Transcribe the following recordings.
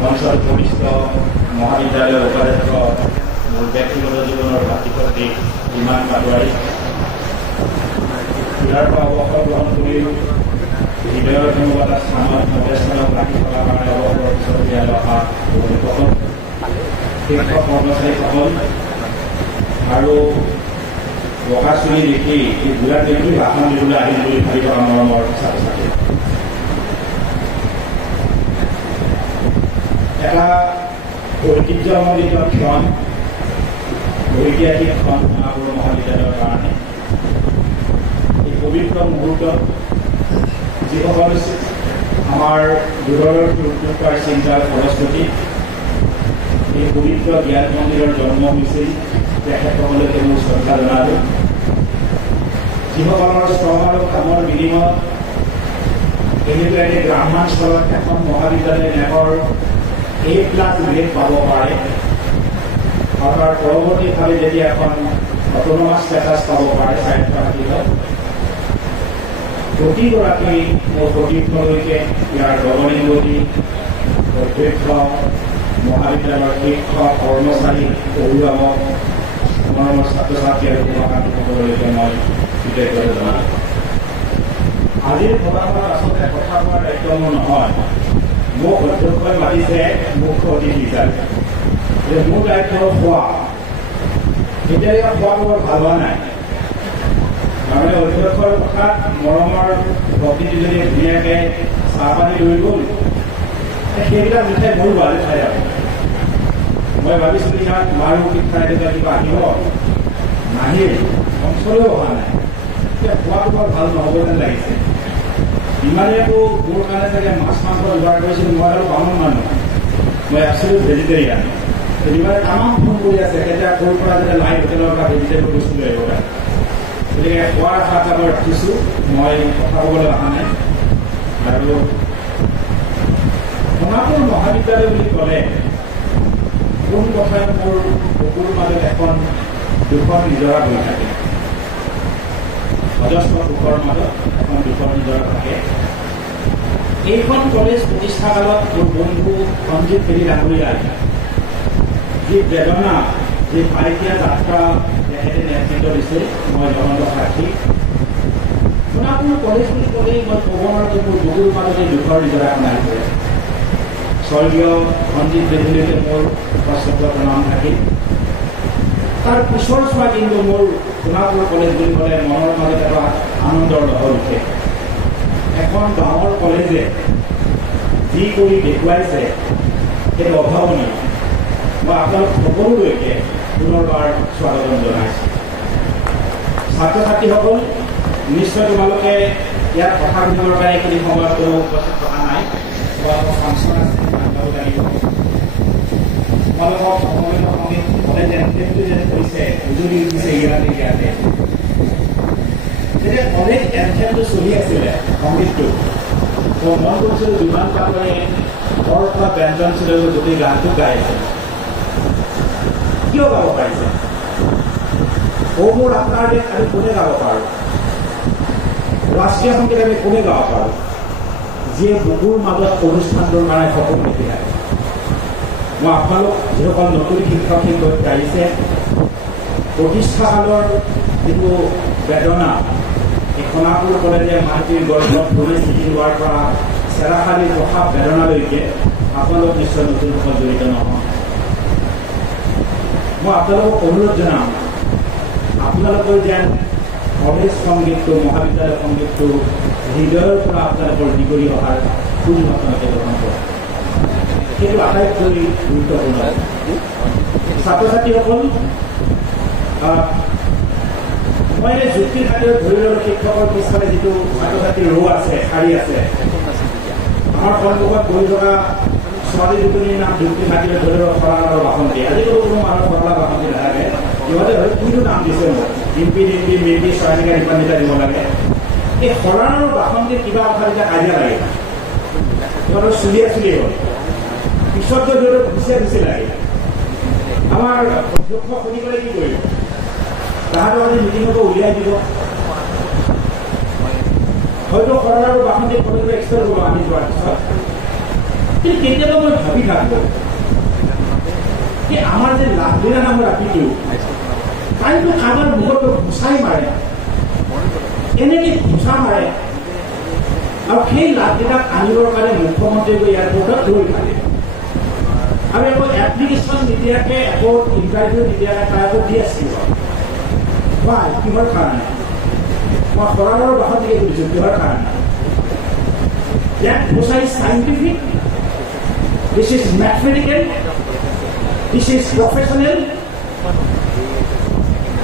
মঞ্চৰ উপবিষ্ট মহাবিদ্যালয়ৰ উপাধ্যক্ষ মোৰ ব্যক্তিগত জীৱনৰ ভাতৃপতি ইমান পাটোৱাৰী, ইয়াৰ পৰা অৱসৰ গ্ৰহণ কৰি হৃদয়ৰ কোনোবা এটা স্থানত নৱেশনক ৰাখি থকাৰ কাৰণে অৱসৰৰ পিছত ইয়ালৈ অহা অভিভাৱক, শিক্ষক কৰ্মচাৰীসকল আৰু বগা চুলি দেখি বুঢ়া দেখি ভাষণ দিবলৈ আহিম বুলি ভাবি থকা মৰমৰ ছাত্ৰ ছাত্ৰী, এটা ঐতিহ্যমণ্ডিত ক্ষণ, ঐতিহাসিক ক্ষণ সোণাপুৰ মহাবিদ্যালয়ৰ কাৰণে। এই পবিত্ৰ মুহূৰ্তত যিসকল আমাৰ দূৰৰ উদ্যোগৰ চিন্তাৰ ফলশ্ৰুতি এই পবিত্ৰ জ্ঞান মন্দিৰৰ জন্ম হৈছিল, তেখেতসকলকে মোৰ শ্ৰদ্ধা জনালোঁ। যিসকলৰ শ্ৰম আৰু কামৰ বিনিময়ত এনেকুৱা এটি গ্ৰাম্যাঞ্চলত এখন মহাবিদ্যালয় ন্যায়ৰ A+ গ্ৰেড পাব পাৰে আৰু তাৰ পৰৱৰ্তীকালে যদি এখন অট'নমাছ ষ্টেটাছ পাব পাৰে স্বায়ত্তশাসিত, প্ৰতিগৰাকী মোৰ প্ৰতিষ্ঠালৈকে ইয়াৰ গভৰ্ণিং বডি, অধ্যক্ষ, মহাবিদ্যালয়ৰ শিক্ষক, কৰ্মচাৰী, অভিভাৱক, মৰমৰ ছাত্ৰ ছাত্ৰী আৰু শুভাকাংক্ষীসকললৈকে মই কৃতজ্ঞতা জনালোঁ। আজিৰ সভাখনত আচলতে কথা কোৱাৰ দায়িত্ব মোৰ নহয়, মোক অধ্যক্ষই মাতিছে মুখ্য অতিথি হিচাপে, যে মোৰ দায়িত্ব খোৱা। এতিয়ালৈকে খোৱাটো বৰ ভাল হোৱা নাই, তাৰমানে অধ্যক্ষৰ কথাত মৰমৰ ভক্তিটো যদি ধুনীয়াকৈ চাহপানী লৈ গ'ল, সেইবিলাক মিঠাই মোৰ ভালে খাই যাব। মই ভাবিছিলোঁ ইয়াত মাৰো শিক্ষা এনেকুৱা কিবা আহিব, নাহিল, অঞ্চলেও অহা নাই। এতিয়া খোৱাটো বৰ ভাল নহ'ব যেন লাগিছে। ইমানেতো মোৰ কাৰণে চাগে মাছ মাংস ব্যৱহাৰ কৰিছিলোঁ, মই আৰু বামুণ মানুহ, মই আছিলোঁ ভেজিটেৰিয়ান। ইমানে তামাম ফোন কৰি আছে, কেতিয়া ক'ৰ পৰা যেতিয়া লাইভ হোটেলৰ পৰা ভেজিটেবল বস্তু লৈ আহিব পাৰে। গতিকে খোৱাৰ আশা এটা মই ৰাখিছোঁ, মই কথা ক'বলৈ অহা নাই। আৰু সোণাপুৰ মহাবিদ্যালয় বুলি ক'লে কোন কথাই মোৰ বুকুৰ মাজত এখন দুখন নিজৰা বৈ থাকে, অজস্ৰ সুখৰ মাজত এখন দুখন নিজৰা থাকে। এইখন কলেজ প্ৰতিষ্ঠা কালত মোৰ বন্ধু সঞ্জীৱ পেৰী ডাঙৰীয়াই যি বেদনা, যি পাইকীয়া যাত্ৰা তেখেতে নেতৃত্ব দিছিল, মই জনন্ত সাক্ষী। সোণাপুৰ কলেজ বুলি ক'লেই মই ক'ব নোৱাৰো যে মোৰ বুকুৰ মাজতে দুখৰ নিজৰা এখন আহি পৰে। স্বৰ্গীয় সঞ্জীৱ পেৰীলৈকে মোৰ উপস্থিত প্ৰণাম থাকিল। তাৰ পিছৰ চোৱা কিন্তু মোৰ সোণাপুৰ কলেজ বুলি ক'লে মনৰ মাজত এটা আনন্দৰ লহৰ উঠে। এখন গাঁৱৰ কলেজে যি কৰি দেখুৱাইছে সেইটো অভাৱনীয়। মই আপোনালোক সকলোলৈকে পুনৰবাৰ স্বাগতম জনাইছোঁ। ছাত্ৰ ছাত্ৰীসকল, নিশ্চয় তোমালোকে ইয়াত কথা শুনিবৰ কাৰণে এইখিনি সময়ত কোনো উপস্থিত থকা নাই, তোমালোকৰ ফাংচন আছে, লাগিব। তোমালোকক সমবেত সংগীত কলেজ এণ্ট্ৰেঞ্চটো যেনে কৰিছে, উজুলি উঠিছে ইয়াতে ইয়াতে। যেতিয়া কলেজ এণ্ট্ৰেঞ্চটো চলি আছিলে সংগীতটো, মই মন কৰিছিলোঁ যিমান পাতৰে ঘৰৰ পৰা ব্যঞ্জন ছিল গোটেই গানটো গাই আছে। কিয় গাব পাৰিছে? মোৰ আপোনাৰ দেশ আমি কোনে গাব পাৰোঁ? ৰাষ্ট্ৰীয় সংগীত আমি কোনে গাব পাৰোঁ? যিয়ে বুকুৰ মাজত অনুষ্ঠানটোৰ কাৰণে সপোন দেখি থাকে। মই আপোনালোক যিসকল নতুন শিক্ষক শিক্ষয়িত্ৰী আহিছে, প্ৰতিষ্ঠাকালৰ যিটো বেদনা, এই সোণাপুৰ কলেজে মাটিৰ গৰ্ভত ধৰি চিঠি লোৱাৰ পৰা চেৰাখালী প্ৰসাদ বেদনালৈকে আপোনালোক নিশ্চয় নতুনসকল জড়িত নহয়। মই আপোনালোকক অনুৰোধ জনাম, আপোনালোকৰ যেন কলেজ সংগীতটো, মহাবিদ্যালয় সংগীতটো হৃদয়ৰ পৰা আপোনালোকৰ দিগৰি অহাৰ সুযোগ আপোনালোকে গ্ৰহণ কৰে। সেইটো আটাইতকৈ গুৰুত্বপূৰ্ণ। ছাত্ৰ ছাত্ৰীসকল, মই এই যুক্তি খাদ্যৰ ধৰি লওক শিক্ষকৰ পিছফালে যিটো ছাত্ৰ ছাত্ৰীৰ ৰো আছে, শাৰী আছে, আমাৰ সন্মুখত বহি থকা ছোৱালী দুজনীৰ নাম যুক্তি খাদ্যৰ ধৰি লওক সৰলা আৰু বাসন্তী। আজিকালি কোনো মানুহৰ সৰলা বাসন্তী নাথাকে, সিহঁতে ধৰি কিটো নাম দিছে মোক, ডিম্পি ডিম্পি মেম্পি চয়নিকা দীপান্বিতা দিব লাগে। এই সৰলা আৰু বাসন্তীৰ কিবা কথা যেতিয়া কাজিয়া লাগে, সিহঁতৰ চুলিয়া চুলি হ'ল, পিছত গৈ সিহঁতৰ ঘুচিয়া ঘুচি লাগে। আমাৰ অধ্যক্ষ শুনি পেলাই কি কৰিব? তাহাঁতক আজি মিটিঙৰ পৰা উলিয়াই দিব। হয়তো সৰলা আৰু বাসন্তীক কলেজৰ এক্সপেল কৰিব আনি যোৱাৰ পিছত। কিন্তু কেতিয়াবা মই ভাবি থাকোঁ যে আমাৰ যে লাভলীনা নামৰ ৰাতিটো তাইতো কাৰোবাৰ মুখত ঘুচাই মাৰে, এনেকৈ ঘুচা মাৰে আৰু সেই লাভলীনাক আনিবৰ কাৰণে মুখ্যমন্ত্ৰীক এয়াৰপৰ্টত লৈ থাকে আৰু একো এপ্লিকেশ্যন নিদিয়াকৈ একো ইণ্টাৰভিউ নিদিয়াকৈ তাই একো দি আছিল। হয়, কিহৰ কাৰণে? মই সৰাৰৰ বাসত দিকে সুধিছোঁ কিহৰ কাৰণে? That process is scientific, this is mathematical, this is professional.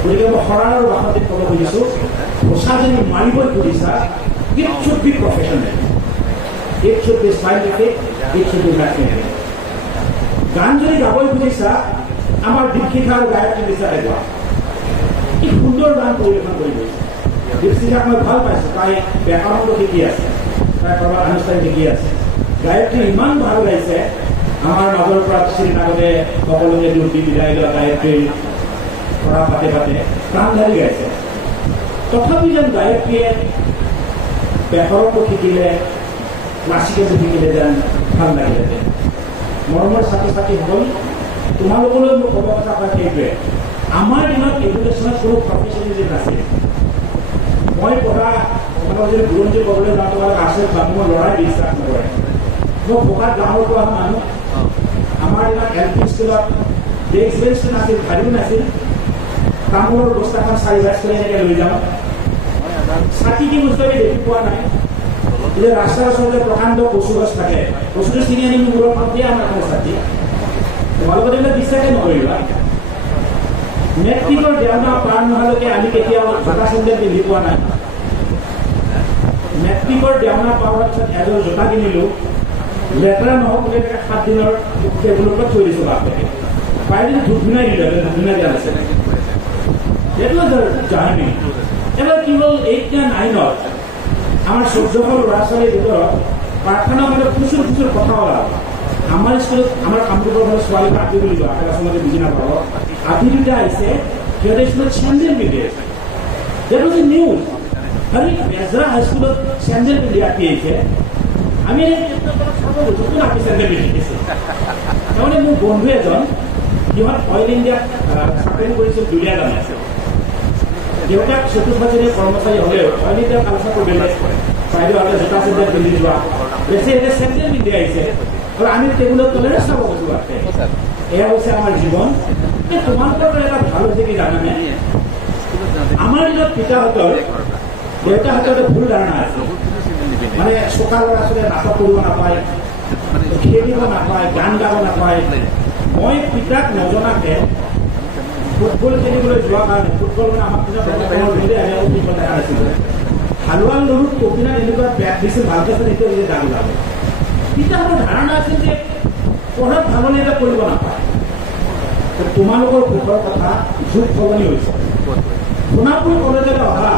গতিকে মই সৰাৰৰ বাসতে ক'ব খুজিছোঁ, ঘোষা যদি মাৰিব খুজিছা, it should be professional, it should be scientific, it should be mathematical. গান যদি গাবই খুজিছা, আমাৰ দীপশিখা আৰু গায়ত্ৰী বিচাৰে গোৱা, কি সুন্দৰ গান পৰিৱেশন কৰি গৈছে। দীপশিখাক মই ভাল পাইছোঁ, তাই ব্যাকৰণটো শিকি আছে, তাই ক'ৰবাত আনুষ্ঠানিক শিকি আছে। গায়ত্ৰী ইমান ভাল গাইছে, আমাৰ মাজৰ পৰা কিছুদিন আগতে সকলোকে দুখ দি বিদায় লোৱা গায়ত্ৰীৰ পৰা পাতে পাতে প্ৰাণ ঢালি গাইছে। তথাপি যেন গায়ত্ৰীয়ে ব্যাকৰণটো শিকিলে, ক্লাছিকেলটো শিকিলে যেন ভাল লাগিলে। মৰমৰ ছাত্ৰ ছাত্ৰীসকল, তোমালোকলৈ মোৰ ক'ব কথা সেইটোৱে, আমাৰ দিনত এডুকেশ্যনত কোনো প্ৰফেচনেলিজিম নাছিল। মই পঢ়া তোমালোক যদি বুৰঞ্জী ক'বলৈ যাওঁ, তোমালোক আছে বা মোৰ ল'ৰাই বিশ্বাস নকৰে। মই ভোকাত গাঁৱৰ পৰা মানুহ, আমাৰ দিনত এল পি স্কুলত ডেস্ক বেঞ্চটো নাছিল, ভাৰিও নাছিল, তামোলৰ বস্তাখন 4 বাছ কৰি এনেকৈ লৈ যাওঁ। ছাতি কি বস্তু আমি দেখি পোৱা নাই। যে ৰাস্তাৰ ওচৰতে প্ৰকাণ্ড কচু গছ থাকে, কচুটো চিনি আনি মোৰ মূৰত দিয়ে আমাৰ কাৰণে ছাতি। তোমালোকে এইবিলাক বিশ্বাসে নকৰিবা। মেট্ৰিকৰ দেওনা পাৰ নোহোৱালৈকে আমি কেতিয়াও জোতা চেণ্ডেল পিন্ধি পোৱা নাই। মেট্ৰিকৰ দেওনা পাৰ হোৱাৰ পিছত এযোৰ জোতা কিনিলোঁ, লেতেৰা নহওক বুলি 7 দিনৰ টেবুলৰ পৰা থৈ দিছোঁ বাপেকে। পাৰিলে ধূপ ধুনাই দিলে, ধূপ ধুনাই দিয়া নাছিলে। সেইটো জাৰ্ণি। এবাৰ কি হ'ল 8 নে 9ত আমাৰ 14খন ল'ৰা ছোৱালীৰ ভিতৰত প্ৰাৰ্থনা মানে খুচুৰ খুচুৰ কথা ওলাল। আমাৰ স্কুলত আমাৰ কামৰূপৰ ঘৰৰ ছোৱালীক আতি বুলি কোৱা, আচলতে বুজি নাপাব। আতি দুটা আহিছে, সিহঁতে স্কুলত চেণ্ডেল পিন্ধি আছে। That was a news. খালি বেজৰা হাইস্কুলত চেণ্ডেল পিন্ধি আতি আহিছে। আমি চাব গৈছোঁ, কোন আতি চেণ্ডেল পিন্ধি আছে। তাৰমানে মোৰ বন্ধু এজন, সিহঁত অইল ইণ্ডিয়াত চাকৰি কৰিছিল, দুলীয়াজানে আছে। দেউতাক চতুৰ্থ শ্ৰেণীৰ কৰ্মচাৰী হ'লেও অইল ইণ্ডিয়াৰ কালচাৰটো বেলেগ। বাইদেউ হ'লে জোতা চেণ্ডেল পিন্ধি যোৱা, বেছি এতিয়া চেণ্ডেল পিন্ধি আহিছে আৰু আমি টেবুলত তলেৰে চাব গৈছোঁ। এয়া হৈছে আমাৰ জীৱন। তোমালোকৰ এটা ভাল হৈছে কি জানানে? আমাৰ দিনত পিতাহঁতৰ দেউতাহঁতৰ ভুল ধাৰণা আছে, মানে চোকা ল'ৰা ছোৱালীয়ে নাটক কৰিব নাপায়, খেলিব নাপায়, গান গাব নাপায়। মই পিতাক নজনাকে ফুটবল খেলিবলৈ যোৱা কাৰণে, ফুটবল মানে আমাক ফুটবল দেখা নাছিলোঁ। হালোৱাল লৰুত কপিনাত এনেকুৱা বেট দিছিল, ভালকে এতিয়া যদি দাম ওলাব। পিতাহঁতৰ ধাৰণা আছিল যে পঢ়াত ভালনি এটা কৰিব নাপায়। তোমালোকৰ সুখৰ কথা যুগ সলনি হৈছে। সোণাপুৰ কলেজলৈ অহা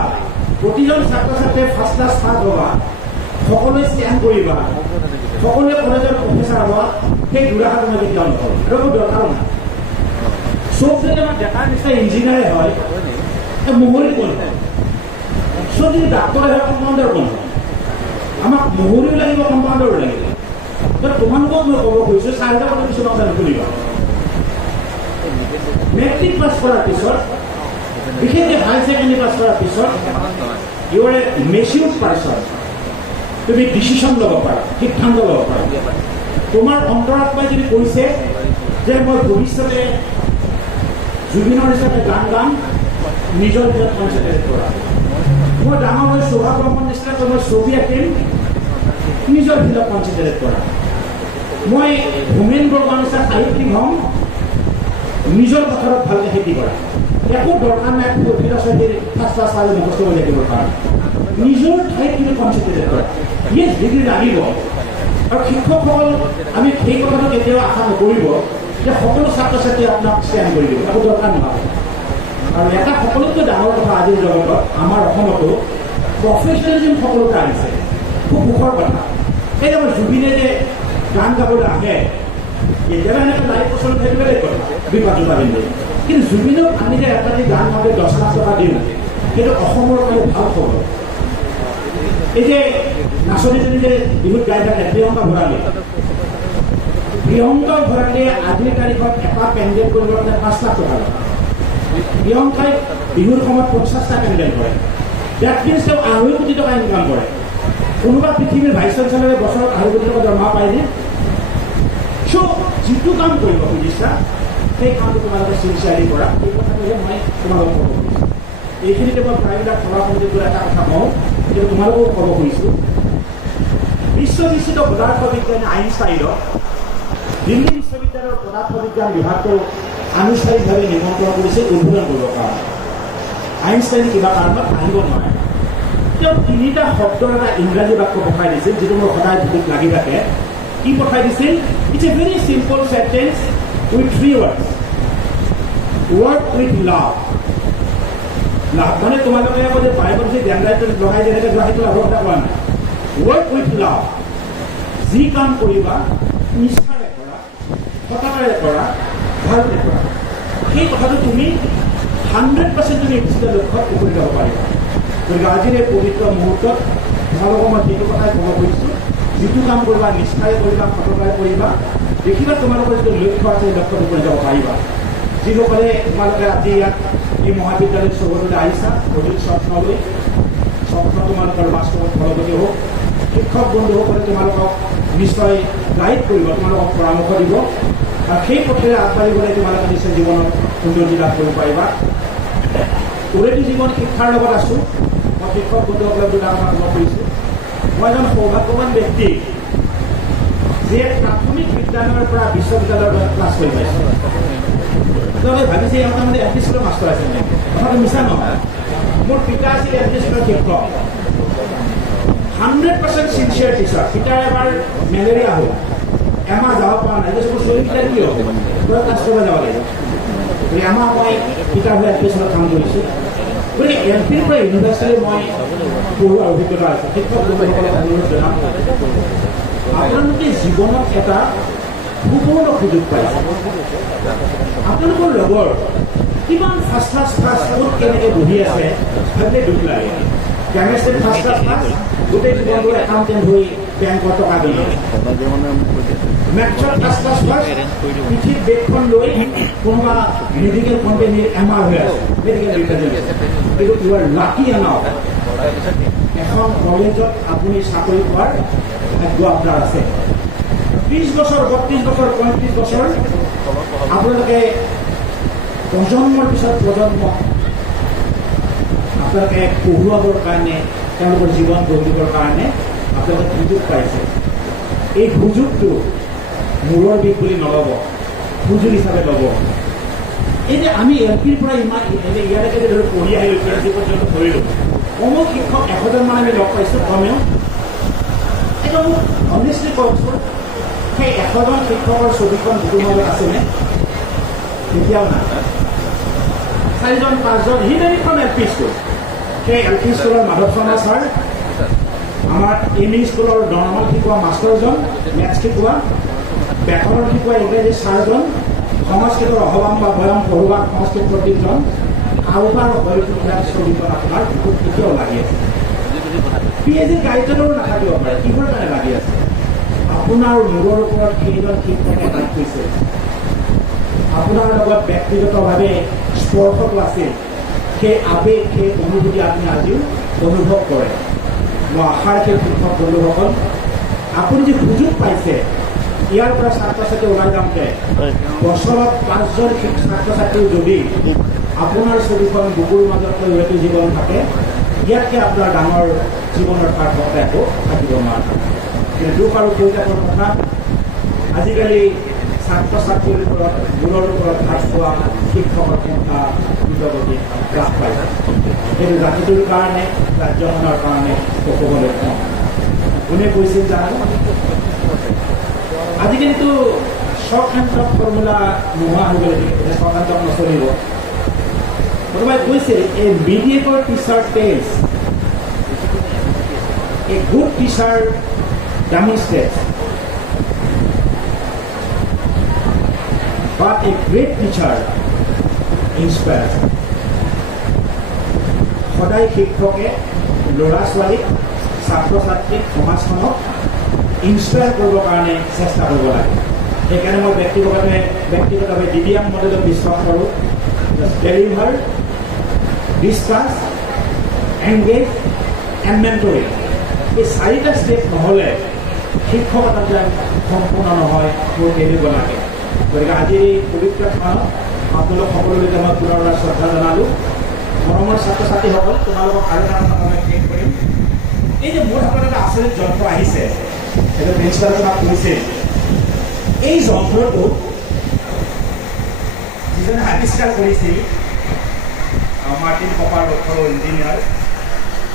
প্ৰতিজন ছাত্ৰ ছাত্ৰীয়ে ফাৰ্ষ্ট ক্লাছ পাছ হোৱা, সকলোৱে ষ্টেণ্ড কৰিবা, সকলোৱে কলেজৰ প্ৰফেচাৰ হোৱা, সেই দুৰাষাটো মই কেতিয়াও নকৰোঁ। আৰু মোৰ দৰকাৰো নাই। চব যদি আমাৰ ডেকাৰ নিচিনা ইঞ্জিনিয়াৰে হয়, মোহৰি কোন হয়? চব যদি ডাক্তৰে হয়, কম্পাউণ্ডাৰ কোন হয়? আমাক মোহৰিও লাগিব, কম্পাউণ্ডাৰো লাগিব। তোমালোকক মই ক'ব খুজিছোঁ, 4টা কথা কিছুমান নুশুনিবা। মেট্ৰিক পাছ কৰাৰ পিছত, বিশেষকৈ হায়াৰ ছেকেণ্ডেৰী পাছ কৰাৰ পিছত, ইউ আৰ এ মেচিউৰ পাৰ্চন। তুমি ডিচিশ্যন ল'ব পাৰা, সিদ্ধান্ত ল'ব পাৰা। তোমাৰ অন্তৰাত্মাই যদি কৈছে যে মই ভৱিষ্যতে জুবিনৰ হিচাপে গান গাম, নিজৰ ভিতৰত কনচেনট্ৰেট কৰা। মই ডাঙৰ হৈ শোভা ব্ৰহ্মণ নিচিনাকৈ মই ছবি আঁকিম, নিজৰ ভিতৰত কনচেনট্ৰেট কৰা। মই হোমেন বৰগোহাঞিৰ নিচিনা সাহিত্যিক হ'ম, নিজৰ পথাৰত ভালকৈ খেতি কৰা। একো দৰকাৰ নাই প্ৰকৃত ছোৱালীৰ ফাৰ্ষ্ট ক্লাছ পালে মুখস্থ কৰি থাকিবৰ কাৰণে। নিজৰ ঠাইত কিন্তু কনচেনট্ৰেট কৰা। ইয়েছ, ডিগ্ৰী লাগিব। আৰু শিক্ষকসকল আমি সেই কথাটো কেতিয়াও আশা নকৰিব যে সকলো ছাত্ৰ ছাত্ৰীয়ে আপোনাক ষ্টেণ্ড কৰি দিব, একো দৰকাৰ নহয়। আৰু এটা সকলোতকৈ ডাঙৰ কথা আজিৰ জগতত, আমাৰ অসমতো প্ৰফেচনেলিজিম সকলোতে আহিছে, খুব সুখৰ কথা। এই আমাৰ জুবিনে যে গান গাবলৈ আহে, কেতিয়াবা এনেকৈ লাইভ পচন্দ থাকিব বেলেগ কথা, বিপদ জোতা পিন্ধি। কিন্তু জুবিনক আমি যে এটা গান গাওঁতে 10 লাখ টকা দিওঁ, সেইটো অসমৰ কাৰণে ভাল খবৰ। এই যে নাচনীজনী যে বিহুত গাই থাকে প্ৰিয়ংকা ভৰালী, প্ৰিয়ংকা ভৰালীয়ে আজিৰ তাৰিখত এটা পেণ্ডেল কৰিবৰ কাৰণে 5 লাখ টকা লয়। প্ৰিয়ংকাই বিহুৰ সময়ত 50টা পেণ্ডেল কৰে। ডেট মিনছ তেওঁ 2.5 কোটি টকা ইনকাম কৰে। কোনোবা পৃথিৱীৰ ভাইচ চেঞ্চেলৰে বছৰত 2.5 কোটি টকা দৰমহা পায়নে? চ' যিটো কাম কৰিব খুজিছা সেই কামটো তোমালোকে চিনচিয়াৰলি কৰা। এই কথাটোহে মই তোমালোকক ক'ব খুজিছোঁ। এইখিনিতে মই প্ৰায়বিলাক সভা সমিতিটোৰ এটা কথা কওঁ, কিন্তু তোমালোকেও ক'ব খুজিছোঁ। বিশ্ববিচিত পদাৰ্থ বিজ্ঞানী আইনষ্টাইনক দিল্লী বিশ্ববিদ্যালয়ৰ পদাৰ্থ বিজ্ঞান বিভাগটো আনুষ্ঠানিকভাৱে নিমন্ত্ৰণ কৰিছে উদ্বোধন কৰিবৰ কাৰণে। আইনষ্টাইনে কিবা কাৰণত আহিব নোৱাৰে। তেওঁ 3টা শব্দৰ এটা ইংৰাজী বাক্য পঠাই দিছিল, যিটো মোৰ সদায় বুকুত লাগি থাকে। কি পঠাই দিছিল? It's a very simple sentence with 3 words. Work with love. Love মানে তোমালোকে আকৌ যে বাইবল যে ডেণ্ডাইটো লগাই যেনেকৈ যোৱা সেইটো লাভৰ কথা কোৱা নাই। ৱৰ্ক উইথ লাভ। যি কাম কৰিবা নিষ্ঠাৰে কৰা, সততাৰে কৰা, ভালকে কৰা। সেই কথাটো তুমি 100% তুমি ইচ্ছিত লক্ষ্যত উপনীত হ'ব পাৰিবা। গতিকে আজিৰ এই পবিত্ৰ মুহূৰ্তত তোমালোকক মই সেইটো কথাই ক'ব খুজিছোঁ, যিটো কাম কৰিবা নিষ্ঠাৰে কৰিবা, সততাৰে কৰিবা, দেখিবা তোমালোকৰ যিটো লক্ষ্য আছে সেই লক্ষ্যত উপনীত হ'ব পাৰিবা। যিসকলে তোমালোকে আজি ইয়াত এই মহাবিদ্যালয়ৰ চৌহদলৈ আহিছা, অধিক স্বপ্ন লৈ, স্বপ্ন তোমালোকৰ বাস্তৱত ফলৱতী হওক। শিক্ষক বন্ধুসকলে তোমালোকক নিশ্চয় গাইড কৰিব, তোমালোকক পৰামৰ্শ দিব, আৰু সেই পথেৰে আগবাঢ়িবলৈ তোমালোকে নিশ্চয় জীৱনত সৌন্দৰ্য লাভ কৰিব পাৰিবা। ওৰেটো জীৱন শিক্ষাৰ লগত আছোঁ। মই শিক্ষক বন্ধুসকলক দুটা কথা ক'ব খুজিছোঁ। মই এজন সৌভাগ্যৱান ব্যক্তি, যিয়ে প্ৰাথমিক বিদ্যালয়ৰ পৰা বিশ্ববিদ্যালয়ৰ ক্লাছ কৰি পাইছোঁ। তেওঁলোকে ভাবিছে ইহঁতৰ মানে এল পি স্কুলৰ মাষ্টৰ আছিল নেকি? কথাটো মিছা নহয়। মোৰ পিতা আছিল এল পি স্কুলৰ শিক্ষক। 100% চিনচিয়াৰ টিচাৰ। পিতাৰ এবাৰ মেলেৰিয়া হ'ল, এমাহ যাব পৰা নাই। চলিকেইটাৰ কি হ'ব? ক্লাছ কৰিব যাব লাগিব। গতিকে এমাহ মই পিতাৰ হৈ এল পি স্কুলত কাম কৰিছোঁ। গতিকে এল পিৰ পৰা ইউনিভাৰ্চিটিলৈ মই পঢ়োৱাৰ অভিজ্ঞতা আছে। শিক্ষক বন্ধুসকলক অনুৰোধ জনাম, আপোনালোকে জীৱনত এটা সুবৰ্ণ সুযোগ পাইছে। আপোনালোকৰ লগৰ কিমান ফাৰ্ষ্ট ক্লাছ ক'ত কেনেকৈ বহি আছে ভাবিলে দুখ লাগে। কেমেষ্ট্ৰিত ফাৰ্ষ্ট ক্লাছ, গোটেই জীৱনটো একাউণ্টেণ্ট হৈ বেংকৰ টকা দিয়ে। মেথছত ফাৰ্ষ্ট ক্লাছ, পৃথিৱীত বেগখন লৈ কোনোবা মেডিকেল কোম্পানীৰ MR হৈ আছে, মেডিকেল ৰিপ্ৰেজেণ্টেটিভ। কিন্তু ইউ আৰ লাকি এনাফ এখন কলেজত আপুনি চাকৰি পোৱাৰ ভাগ্য আপোনাৰ আছে। 30 বছৰ, 32 বছৰ, 35 বছৰ আপোনালোকে প্ৰজন্মৰ পিছত প্ৰজন্ম আপোনালোকে পঢ়ুৱাবৰ কাৰণে, তেওঁলোকৰ জীৱন গঢ়িবৰ কাৰণে আপোনালোকে সুযোগ পাইছে। এই সুযোগটো মূৰৰ বিষ বুলি নল'ব, সুযোগ হিচাপে ল'ব। এই যে আমি এল পিৰ পৰা ইমান ইয়ালৈকে যে পঢ়ি আহিলোঁ, PhD পৰ্যন্ত পঢ়িলোঁ, কমেও শিক্ষক 100জনমান আমি লগ পাইছোঁ। কমেও এইটো মোক অনেষ্টলি কওকচোন, সেই 100জন শিক্ষকৰ ছবিখন বুকুৰ মাজত আছেনে? কেতিয়াও নাই। 4জন 5জন সিদিনাখন এল পি স্কুল, সেই এল পি স্কুলৰ মাধৱ শৰ্মা ছাৰ, আমাৰ এম ই স্কুলৰ নৰ্মাল শিকোৱা মাষ্টৰজন, মেথছ শিকোৱা, ব্যাকৰণ শিকোৱা ইংৰাজী ছাৰজন, সংস্কৃতৰ অহবাম বা বয়াম পঢ়োৱা সংস্কৃত প্ৰতীকজন, কাৰোবাৰ হয়তো ছবিখন আপোনাৰ বুকুত কেতিয়াও লাগি আছে। PhD গাইডজনৰো নাথাকিব পাৰে। কিহৰ কাৰণে লাগি আছে? আপোনাৰ মূৰৰ ওপৰত সেইজন শিক্ষকে দাগ থৈছে। আপোনাৰ লগত ব্যক্তিগতভাৱে স্পৰ্শটো আছিল। সেই আবেগ, সেই অনুভূতি আপুনি আজিও অনুভৱ কৰে। মই আশা ৰাখিছোঁ শিক্ষক বন্ধুসকল, আপুনি যি সুযোগ পাইছে, ইয়াৰ পৰা ছাত্ৰ ছাত্ৰী ওলাই যাওঁতে বছৰত 5জন ছাত্ৰ ছাত্ৰীও যদি আপোনাৰ ছবিখন বুকুৰ মাজত লৈ হয়তো জীৱন থাকে, ইয়াতকৈ আপোনাৰ ডাঙৰ জীৱনৰ সাৰ্থকতা একো থাকিব নোৱাৰে। কিন্তু দুখ আৰু পৰিতাপৰ কথা, আজিকালি ছাত্ৰ ছাত্ৰীৰ ওপৰত, মূৰৰ ওপৰত ভাত খোৱা শিক্ষকৰ সংখ্যা দ্ৰুতগতিত হ্ৰাস পাইছে। সেইটো জাতিটোৰ কাৰণে, ৰাজ্যখনৰ কাৰণে ক'বলৈ কওঁ। কোনে কৈছিল জানো? আজিকালিতো স্বশান্তক ফৰ্মুলা নোহোৱা হৈ গ'লে, স্বশান্তক নচলিব। কোনোবাই কৈছিল, a mediocre teacher tells, a good teacher demonstrates, but a great teacher inspires. সদায় শিক্ষকে ল'ৰা ছোৱালীক, ছাত্ৰ ছাত্ৰীক, সমাজখনক ইনস্পায়াৰ কৰিবৰ কাৰণে চেষ্টা কৰিব লাগে। সেইকাৰণে মই ব্যক্তিগতভাৱে DBM মডেলত বিশ্বাস কৰোঁ। Deliver, discuss, engage and mentoring. এই 4টা ষ্টেপ নহ'লে শিক্ষকতা যে সম্পূৰ্ণ নহয়, মোৰ কেনেকুৱা লাগে। গতিকে আজি এই পবিত্ৰ স্থানত আপোনালোক সকলোলৈকে মই পুনৰবাৰ শ্ৰদ্ধা জনালোঁ। মৰমৰ ছাত্ৰ ছাত্ৰীসকল, তোমালোকক আৰু এটা কথা মই শেষ কৰিম। এই যে মোৰ হাতত এটা আচৰিত যন্ত্ৰ আহিছে, সেইটো প্ৰিন্সিপাল তোমাক কৈছিল। এই যন্ত্ৰটো যিজনে আৱিষ্কাৰ কৰিছিল, মাৰ্টিন কপাৰ ইঞ্জিনিয়াৰ,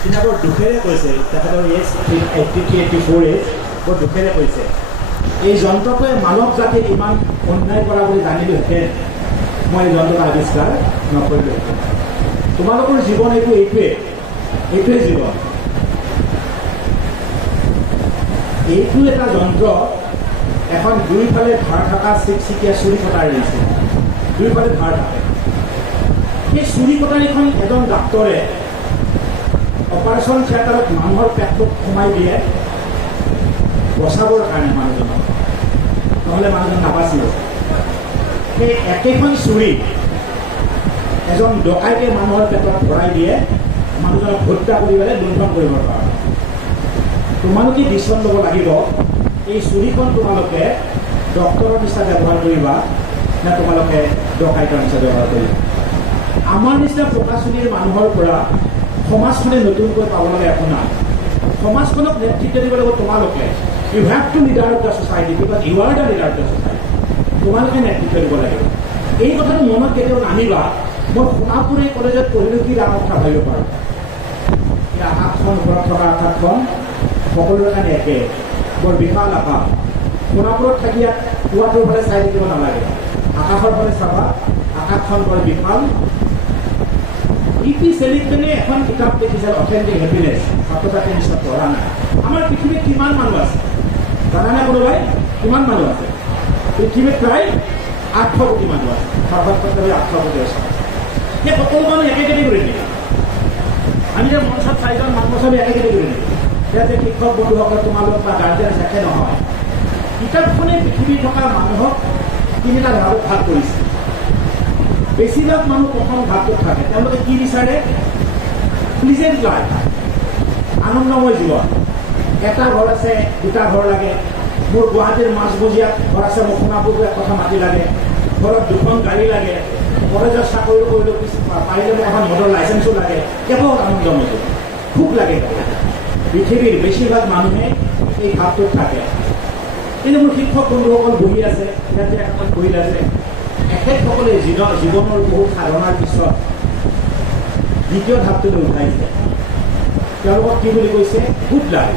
তিনি বৰ দুখেৰে কৈছে, তেখেতৰ এজ 83-84 এজ, বৰ দুখেৰে কৈছে এই যন্ত্ৰটোৱে মানৱ জাতিক ইমান অন্যায় কৰা বুলি জানিলোহেঁতেন মই এই যন্ত্ৰটো আৱিষ্কাৰ নকৰিলোহেঁতেন। তোমালোকৰ জীৱন এইটোৱে জীৱন। এইটো এটা যন্ত্ৰ, এখন দুইফালে ধাৰ থকা চিকচিকীয়া চুৰি কটাৰী দিছে, দুইফালে ধাৰ থাকে। সেই চুৰি কটাৰীখন এজন ডাক্তৰে অপাৰেশ্যন থিয়েটাৰত মানুহৰ পেটটোত সোমাই দিয়ে বচাবৰ কাৰণে মানুহজনক, নহ'লে মানুহজন নাবাচিব। সেই একেখন চুৰি এজন ডকাইতে মানুহৰ পেটত ভৰাই দিয়ে মানুহজনক হত্যা কৰি পেলাই লুণ্ঠন কৰিবৰ কাৰণে। তোমালোকে ডিচিশ্যন ল'ব লাগিব, এই চুৰিখন তোমালোকে ডক্তৰৰ নিচিনা ব্যৱহাৰ কৰিবা নে তোমালোকে ডকাইতৰ নিচিনা ব্যৱহাৰ কৰিবা। আমাৰ নিচিনা প্ৰকাশনীৰ মানুহৰ পৰা সমাজখনে নতুনকৈ পাব লাগে একো নাই। সমাজখনক নেতৃত্ব দিব লাগিব তোমালোকে। You have to leader of the society, because you are the leader of the society. তোমালোকে নেতৃত্ব দিব লাগিব। এই কথাটো মনত কেতিয়াও নানিবা মই সোণাপুৰ এই কলেজত পঢ়িলোঁ, কি ডাঙৰ কথা ভাবিব পাৰোঁ। এই আকাশখন, ওপৰত থকা আকাশখন সকলোৰে কাৰণে একে, বৰ বিশাল আকাশ। সোণাপুৰত থাকি ইয়াত কুৱাটোৰ ফালে চাই থাকিব নালাগে, আকাশৰ ফালে চাবা, আকাশখন বৰ বিশাল। E.P. চেলিকনে এখন কিতাপ লিখিছে, অথেণ্টিক হেপিনেছ। ছাত্ৰ ছাত্ৰীৰ নিশ্চয় পঢ়া নাই। আমাৰ পৃথিৱীত কিমান মানুহ আছে জানানে কোনোবাই? কিমান মানুহ আছে পৃথিৱীত? প্ৰায় 800 কোটি মানুহ আছে। সৰ্বাধিক 800 কোটি আছে। সেই সকলো মানুহ একে কেটেগৰী নেকি? আমি যে মঞ্চত 4জন মানুহ চবে একে কেটেগৰী নেকি? ইয়াতে শিক্ষক বন্ধুসকল, তোমালোক বা গাৰ্জেন একে নহয়। কিতাপখনে পৃথিৱীত থকা মানুহক 3টা ভাগত ভাগ কৰিছে। বেছিভাগ মানুহ প্ৰথম ভাগটোত থাকে। তেওঁলোকে কি বিচাৰে? প্লিজেণ্ট লাইফ, আনন্দময় জীৱন। এটা ঘৰ আছে, 2টা ঘৰ লাগে। মোৰ গুৱাহাটীৰ মাজমজিয়াত ঘৰ আছে, মোৰ সোণাপুৰটো এক কথা মাতি লাগে। ঘৰত 2খন গাড়ী লাগে। কলেজত চাকৰি কৰিলেও পাৰিলে মোক এখন মটৰ লাইচেঞ্চো লাগে। কেৱল আনন্দময় জীৱন, খুব লাগে। পৃথিৱীৰ বেছিভাগ মানুহে এই ভাৱটোত থাকে। কিন্তু মোৰ শিক্ষক বন্ধুসকল বহি আছে, ইয়াতে এখন বহি আছে। এখেতসকলে জীৱনৰ বহুত সাধনাৰ পিছত দ্বিতীয় ধাপটোলৈ উঠাইছে। তেওঁলোকক কি বুলি কৈছে? গুড লাইফ,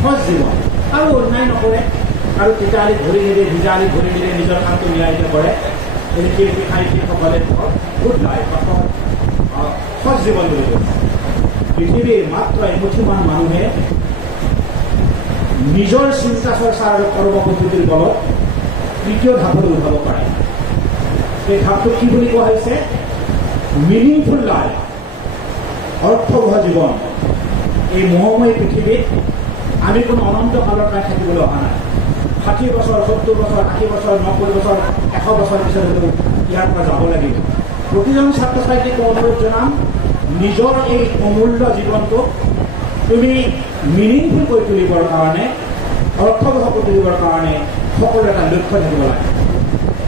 সহজ জীৱন। আৰু অন্যায় নকৰে, আৰু তিতা আলি ধৰি নিদিয়ে, ভিজা আলি ধৰি নিদিয়ে, নিজৰ কামটো নিয়াৰিত কৰে। সাহিত্যিকসকলে গুড লাইফ, সহজ জীৱন বুলি কৈছে। পৃথিৱীৰ মাত্ৰ এমুঠিমান মানুহে নিজৰ চিন্তা চৰ্চা আৰু কৰ্ম পদ্ধতিৰ বলত তৃতীয় ধাপলৈ উঠাব পাৰে। এই ধাপটো কি বুলি কোৱা হৈছে? মিনিংফুল লাইফ, অৰ্থবহ জীৱন। এই মোহময়ী পৃথিৱীত আমি কোনো অনন্ত কালৰ কাৰণে থাকিবলৈ অহা নাই। 60 বছৰ, 70 বছৰ, 80 বছৰ, 90 বছৰ, 100 বছৰ পিছত হ'লেও ইয়াৰ পৰা যাব লাগিব। প্ৰতিজন ছাত্ৰ ছাত্ৰীক অনুৰোধ জনাম, নিজৰ এই অমূল্য জীৱনটোক তুমি মিনিংফুল কৰি তুলিবৰ কাৰণে, অৰ্থবহ কৰি তুলিবৰ কাৰণে সকলোৰে এটা লক্ষ্য থাকিব লাগে।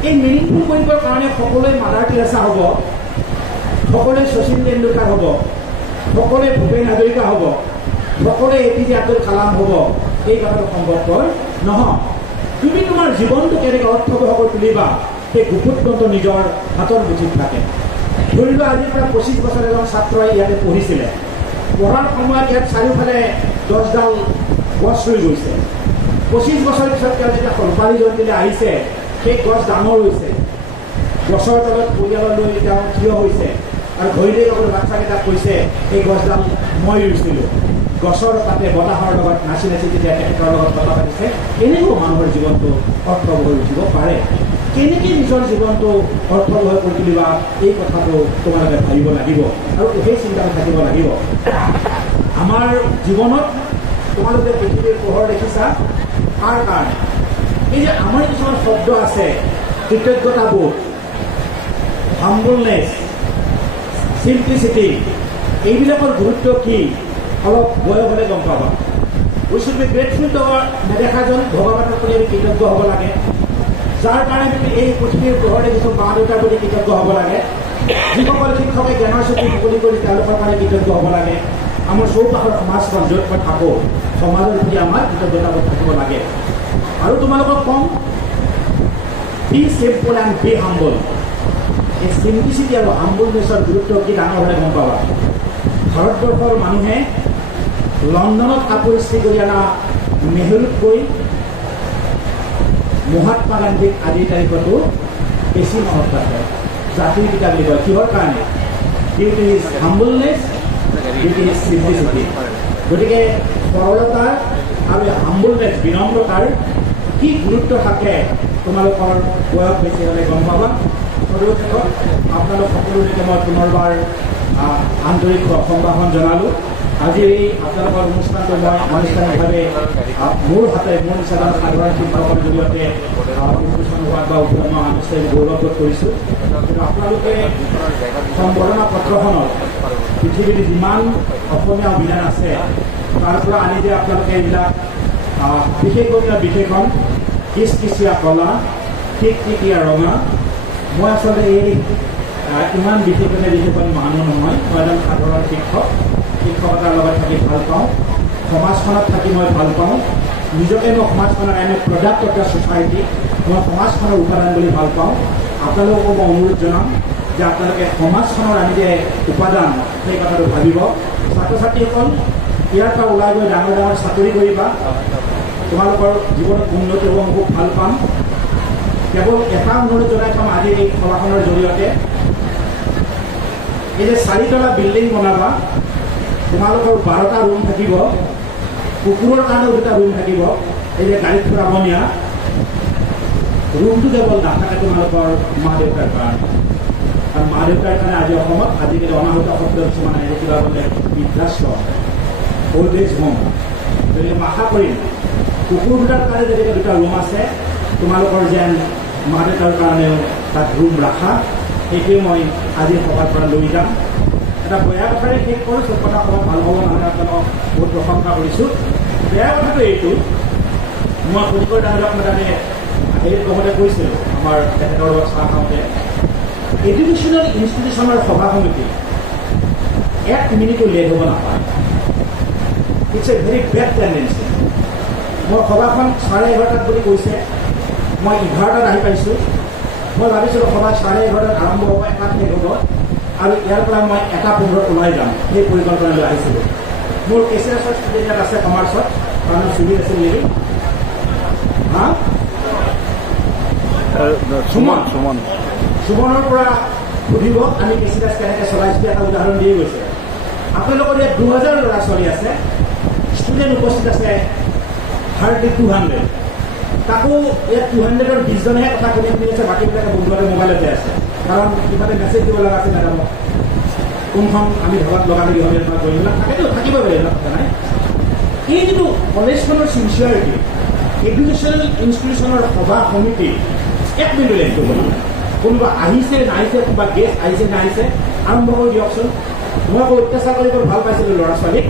এই মিনিংফুল কৰিবৰ কাৰণে সকলোৱে মাদাৰ টেৰেছা হ'ব, সকলোৱে শচীন তেণ্ডুলকাৰ হ'ব, সকলোৱে ভূপেন হাজৰিকা হ'ব, সকলোৱে APJ আব্দুল কালাম হ'ব। এই কথাটো সম্ভৱপৰ নহয়। তুমি তোমাৰ জীৱনটো কেনেকৈ অৰ্থবহ কৰি তুলিবা সেই গুপুত্বটো নিজৰ হাতৰ মুঠিত থাকে। ধৰি লোৱা আজিৰ পৰা 25 বছৰ এজন ছাত্ৰই ইয়াতে পঢ়িছিলে। পঢ়াৰ সময়ত ইয়াত চাৰিওফালে 10ডাল গছ ৰুই গৈছে। 25 বছৰ পিছত তেওঁ যেতিয়া ৰূপালী জয়ন্তীলৈ আহিছে, সেই গছ ডাঙৰ হৈছে। গছৰ তলত পৰিয়ালৰ লৈ তেওঁ থিয় হৈছে আৰু ঘৈণীয়েক লগৰ বাচ্চাকেইটাক কৈছে, এই গছডাল মই ৰুইছিলোঁ। গছৰ পাতে বতাহৰ লগত নাচি নাচি তেতিয়া তেখেতৰ লগত কথা পাতিছে। এনেকৈ মানুহৰ জীৱনটো অৰ্থবহ হৈ উঠিব পাৰে। কেনেকৈ নিজৰ জীৱনটো অৰ্থবহ কৰি তুলিবা, এই কথাটো তোমালোকে ভাবিব লাগিব আৰু সেই চিন্তাটো থাকিব লাগিব। আমাৰ জীৱনত তোমালোকে পৃথিৱীৰ পোহৰ দেখিছা কাৰ কাৰণে? এই যে আমাৰ কিছুমান শব্দ আছে, কৃতজ্ঞতাবোধ, হাম্বলনেছ, চিম্পলিচিটি, এইবিলাকৰ গুৰুত্ব কি অলপ বয়স হ'লে গম পাবা। We should be grateful to our নেদেখাজন ভগৱানৰ প্ৰতি আমি কৃতজ্ঞ হ'ব লাগে, যাৰ কাৰণে আমি এই পৃথিৱীৰ গ্ৰহত দেখিছোঁ মা দেউতাৰ প্ৰতি কৃতজ্ঞ হ'ব লাগে, যিসকল শিক্ষকে জ্ঞানৰ চকী মুকলি কৰি তেওঁলোকৰ কাৰণে কৃতজ্ঞ হ'ব লাগে, আমাৰ চৌপাশৰ সমাজখন য'ত মই থাকোঁ সমাজৰ প্ৰতি আমাৰ কৃতজ্ঞতাবোধ থাকিব লাগে। আৰু তোমালোকক কম, বি চিম্পল এণ্ড বি হাম্বল। এই চিম্পলিচিটি আৰু হাম্বলনেছৰ গুৰুত্ব কি ডাঙৰ হ'লে গম পাবা। ভাৰতবৰ্ষৰ মানুহে লণ্ডনত কাপোৰ ইস্ত্ৰি কৰি অনা নেহৰুতকৈ মহাত্মা গান্ধীক আজিৰ তাৰিখতো বেছি মনত ৰাখে, জাতিৰ পিতা বুলি কয়। কিহৰ কাৰণে? Due to his humbleness, due to his simplicity. গতিকে সৰলতাৰ আৰু হাম্বলনেছ, বিনম্ৰতাৰ কি গুৰুত্ব থাকে তোমালোকৰ বয়স বেছি হ'লে গম পাবা। সৰ্বশেষত আপোনালোক সকলোকে মই পুনৰবাৰ আন্তৰিক সম্ভাষণ জনালোঁ। আজি এই আপোনালোকৰ অনুষ্ঠানটো মই আনুষ্ঠানিকভাৱে মোৰ হাতেৰে মোৰ নিচাদান সাধাৰণ শিক্ষকৰ জৰিয়তে অনুষ্ঠান হোৱাত বা মই আনুষ্ঠানিক গৌৰৱবোধ কৰিছোঁ। কিন্তু আপোনালোকে সম্বৰ্ধনা পত্ৰখনত পৃথিৱীত যিমান অসমীয়া অভিধান আছে তাৰ পৰা আনি যে আপোনালোকে এইবিলাক বিশেষণ কিচকিচিয়া কলা, টিকটিকিয়া ৰঙা, মই আচলতে এই ইমান বিশেষণ মানুহ নহয়। মই এজন সাধাৰণ শিক্ষকতাৰ লগত থাকি ভাল পাওঁ, সমাজখনত থাকি মই ভাল পাওঁ, নিজকে মই সমাজখনৰ এনে প্ৰডাক্ট অফ দ্য ছ'চাইটি, মই সমাজখনৰ উপাদান বুলি ভাল পাওঁ। আপোনালোককো মই অনুৰোধ জনাম যে আপোনালোকে সমাজখনৰ আমি যে উপাদান সেই কথাটো ভাবিব। ছাত্ৰ ছাত্ৰীসকল ইয়াৰ পৰা ওলাই গৈ ডাঙৰ ডাঙৰ চাকৰি কৰিবা, তোমালোকৰ জীৱনত উন্নতি হ'ব, মই খুব ভাল পাম। কেৱল এটা অনুৰোধ জনাই থ'ম আজি এই সভাখনৰ জৰিয়তে, এই যে 4 তলা বিল্ডিং বনাবা, তোমালোকৰ 12টা ৰুম থাকিব, কুকুৰৰ কাৰণেও 2টা ৰুম থাকিব। এই যে গাড়ীত ফুৰাব নিয়া ৰুমটো কেৱল নাথাকে তোমালোকৰ মা দেউতাৰ কাৰণে। কাৰণ মা দেউতাৰ কাৰণে আজি অসমত আজিকালি অনাহুত শব্দ কিছুমান আহে, কিবা বোলে বৃদ্ধাশ্ৰম, অল্ড এজ হোম। গতিকে মই আশা কৰিম কুকুৰ দুটাৰ কাৰণে যেনেকৈ 2টা ৰুম আছে, তোমালোকৰ যেন মা দেউতাৰ কাৰণেও তাত ৰুম ৰাখা, সেইটোৱে মই আজিৰ সভাৰ পৰা লৈ যাম। এটা বেয়া কথাৰে শেষ কৰোঁ, চব কথা সভাত ভাল হ'ব নহ'লে আপোনালোকক বহুত প্ৰশংসা কৰিছোঁ। বেয়া কথাটো এইটো, মই সন্দিকৈ দাদাক মই তাতে হেৰিত লগতে কৈছিলোঁ আমাৰ তেখেতৰ লগত চাহ খাওঁতে, এডুকেশ্যনেল ইনষ্টিটিউশ্যনৰ সভা সমিতি 1 মিনিটো লেট হ'ব নাপায়। It's a very bad tendency. মই সভাখন 11:30 বুলি কৈছে, মই 11টাত আহি পাইছোঁ। মই ভাবিছিলোঁ সভা 11:30 আৰম্ভ হ'ব, 1টাত শেষ হ'ব আৰু ইয়াৰ পৰা মই 1:15 ওলাই যাম, সেই পৰিকল্পনা লৈ আহিছিলোঁ। মোৰ এছএছৰ ষ্টুডেণ্ট আছে কমাৰ্চত, কাৰণ চিভিল আছিল নেকি, সুমনৰ পৰা সুধিব আমি কেচিদাস কেনেকৈ চলাইছোঁ, এটা উদাহৰণ দিয়ে গৈছে। আপোনালোকৰ ইয়াত 2000 ল'ৰা ছোৱালী আছে, ষ্টুডেণ্ট উপস্থিত আছে 200। তাকো ইয়াত 200ৰ 20জনেহে কথা শুনি আছে, বাকীবিলাকে বন্ধুৱাতে মোবাইলতে আছে। কাৰণ ইফালে মেছেজ দিব লগা আছে মেডামক, কোনখন আমি ধৰক লগা লাগি হ'লে এইবিলাক থাকেতো, থাকিব পাৰে, এইবিলাক কথা নাই। এই যিটো কলেজখনৰ চিনচিয়াৰিটি, এডুকেশ্যনেল ইনষ্টিটিউশ্যনৰ সভা সমিতি 1 মিনিট লেট কৰিব লাগে। কোনোবা আহিছে নাহিছে, কোনোবা গেষ্ট আহিছে নাহিছে, আৰম্ভ কৰি দিয়কচোন। মই আকৌ অত্যাচাৰ কৰি বৰ ভাল পাইছিলোঁ ল'ৰা ছোৱালীক।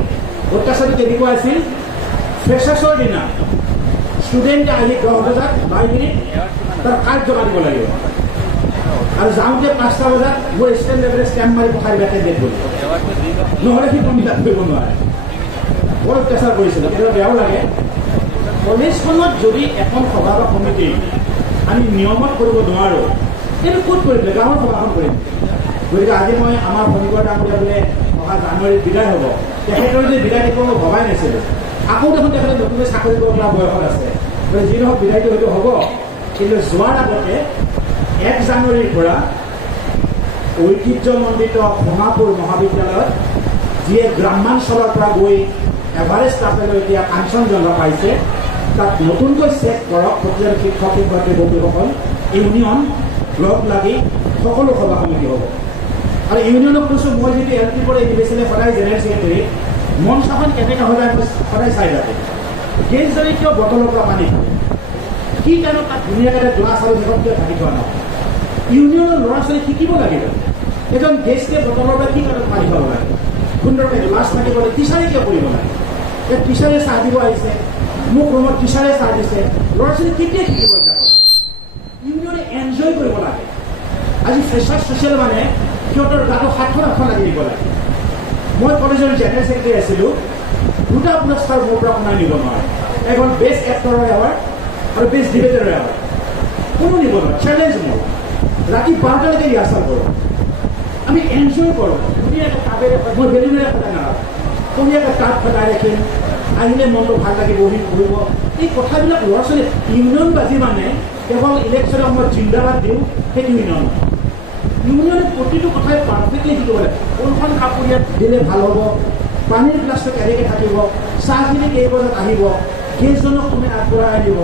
অত্যাচাৰটো কেনেকুৱা আছিল, ফ্ৰেছাৰ্ছৰ দিনা ষ্টুডেণ্টে আহি 10 বজাত 9 মিনিট তাৰ কাৰ্ড জমা দিব লাগিব, আৰু যাওঁতে 5টা বজাত মোৰ ষ্টেণ্ড লেভেলে ষ্টেম্প মাৰি পঠাই বেটেন ডেট বুলি, নহ'লে সি কমিটাত কৰিব নোৱাৰে। বৰ অত্যাচাৰ কৰিছিলোঁ, কেতিয়াবা বেয়াও লাগে। কলেজখনত যদি এখন সভা বা সমিতি আমি নিয়মত কৰিব নোৱাৰোঁ, সেইটো ক'ত কৰিম, গাঁৱৰ সভাখন কৰিম। গতিকে আজি মই আমাৰ সন্দিকৈ ডাঙৰীয়া বোলে অহা জানুৱাৰীত বিদায় হ'ব, তেখেতৰ যদি বিদায় দিব মই ভবাই নাছিলোঁ। আকৌ দেখোন তেখেতে নতুনকৈ চাকৰি কৰিব পৰা বয়সত আছে, গতিকে যি নহওক বিদায়টো হয়তো হ'ব। কিন্তু যোৱাৰ আগতে 1 জানুৱাৰীৰ পৰা ঐতিহ্যমণ্ডিত সোণাপুৰ মহাবিদ্যালয়ত যিয়ে গ্ৰাম্যাঞ্চলৰ পৰা গৈ এভাৰেষ্ট ষ্টাফলৈ এতিয়া কাঞ্চনজংঘা পাইছে, তাত নতুনকৈ চেক কৰক প্ৰতিজন শিক্ষক শিক্ষয়িত্ৰী বন্ধুসকল। ইউনিয়ন লগ লাগি সকলো সভা সমিতি হ'ব। আৰু ইউনিয়নক কৈছোঁ, মই যিটো LP পৰা ইউনিভাৰ্চিটি সদায় জেনেৰেল ছেক্ৰেটাৰী, মঞ্চখন কেনেকৈ সদায় চাই থাকে। গেছ যদি কিয় বটলৰ পৰা পানী খায়, কি কাৰণে তাত ধুনীয়াকৈ জোৰা চাউল এখন কিয় ঢাকি থোৱা নহয়? ইউনিয়নৰ ল'ৰা ছোৱালী শিকিব লাগিব। এজন গেষ্টে বটলৰ পৰা কি কাৰণে পানী খাব লাগে, সুন্দৰকৈ গ্লাছ থাকিবলৈ টিচাৰে কিয় কৰিব লাগে? এই টিচাৰে চাহ দিব আহিছে, মোক ৰুমত টিচাৰে চাহ দিছে, ল'ৰা ছোৱালী কেতিয়া শিকিব এইবিলাকত? ইউনিয়নে এনজয় কৰিব লাগে। আজি ফ্ৰেচাৰ ছ'চিয়েল মানে সিহঁতৰ গাটো 7-8খন লাগি দিব লাগে। মই কলেজৰ জেনেৰেল ছেক্ৰেটাৰী আছিলোঁ, 2টা পুৰস্কাৰ মোৰ পৰা শুনাই নিব নোৱাৰে। এখন বেষ্ট এক্টৰৰ এৱাৰ্ড আৰু বেষ্ট ডিবেটৰৰ এৱাৰ্ড কোনো নিব নোৱাৰে। চেলেঞ্জ মোৰ। ৰাতি 12টালৈকে ৰিহাৰ্চেল কৰোঁ, আমি এনজয় কৰোঁ। ধুনীয়াকৈ কাপেৰে মই বেলুনেৰে সদায় নাৰাখোঁ, ধুনীয়াকৈ তাত সদায় ৰাখিম, আহিলে মনটো ভাল লাগি বহি ঘূৰিব। এই কথাবিলাক ল'ৰা ছোৱালী ইউনিয়ন বাজি মানে কেৱল ইলেকশ্যনৰ সময়ত জিন্দাবাদ দিওঁ সেইটো ইউনিয়ন নহয়। ইউনিয়নে প্ৰতিটো কথাই পাৰফেক্টলি শিকিব লাগে। কোনখন কাপোৰ ইয়াত দিলে ভাল হ'ব, পানীৰ গ্লাছটো কেনেকৈ থাকিব, চাহখিনি কেই বজাত আহিব, গেষ্টজনক কোনে আগবঢ়াই আনিব।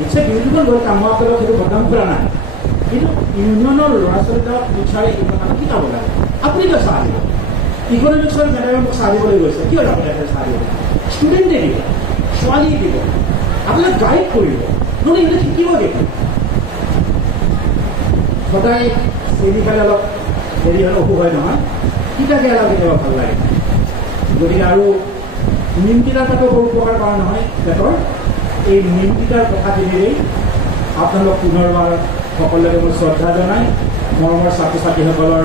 ইটছ এ বিউটিফুল গ'ল কাম, মই আপোনালোকক সেইটো বদনাম কৰা নাই। কিন্তু ইউনিয়নৰ ল'ৰা ছোৱালীবিলাকক টিচাৰে এইবিলাক শিকাব লাগে। আপুনি কিয় চাহ দিব? ইকনমিক্সৰ মেডামে মোক চাহ দিবলৈ গৈছে, কিয় আপুনি চাহ দিব? ষ্টুডেণ্টে দিব, ছোৱালীয়ে দিব, আপোনাক গাইড কৰিব, নহ'লে এইবিলাক শিকিব লাগিব। সদায় চেনি খালে অলপ হেৰি হ'লে অসুখ হয় নহয়, তিতা কেৰেলা কেতিয়াবা ভাল লাগে। গতিকে আৰু নিমতিতাৰ তাতো সৰু উপকাৰ কৰা নহয় পেটৰ। এই নিমতিতাৰ কথা দিলেই আপোনালোক পুনৰবাৰ সকলোকে মই শ্ৰদ্ধা জনাই মৰমৰ ছাত্ৰ ছাত্ৰীসকলৰ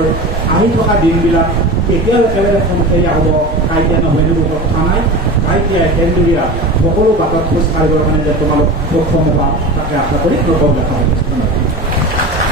আহি থকা দিনবিলাক কেতিয়াও একেবাৰে সোনকালে হ'ব কাইতিয়া নহয়নো কোনো কথা নাই। কাইতিয়া একেন্দৰীয়া সকলো বাটত খোজ কাঢ়িবৰ কাৰণে যে তোমালোক সক্ষম হোৱা তাকে আশা কৰি প্ৰথম দেখা পাইছোঁ।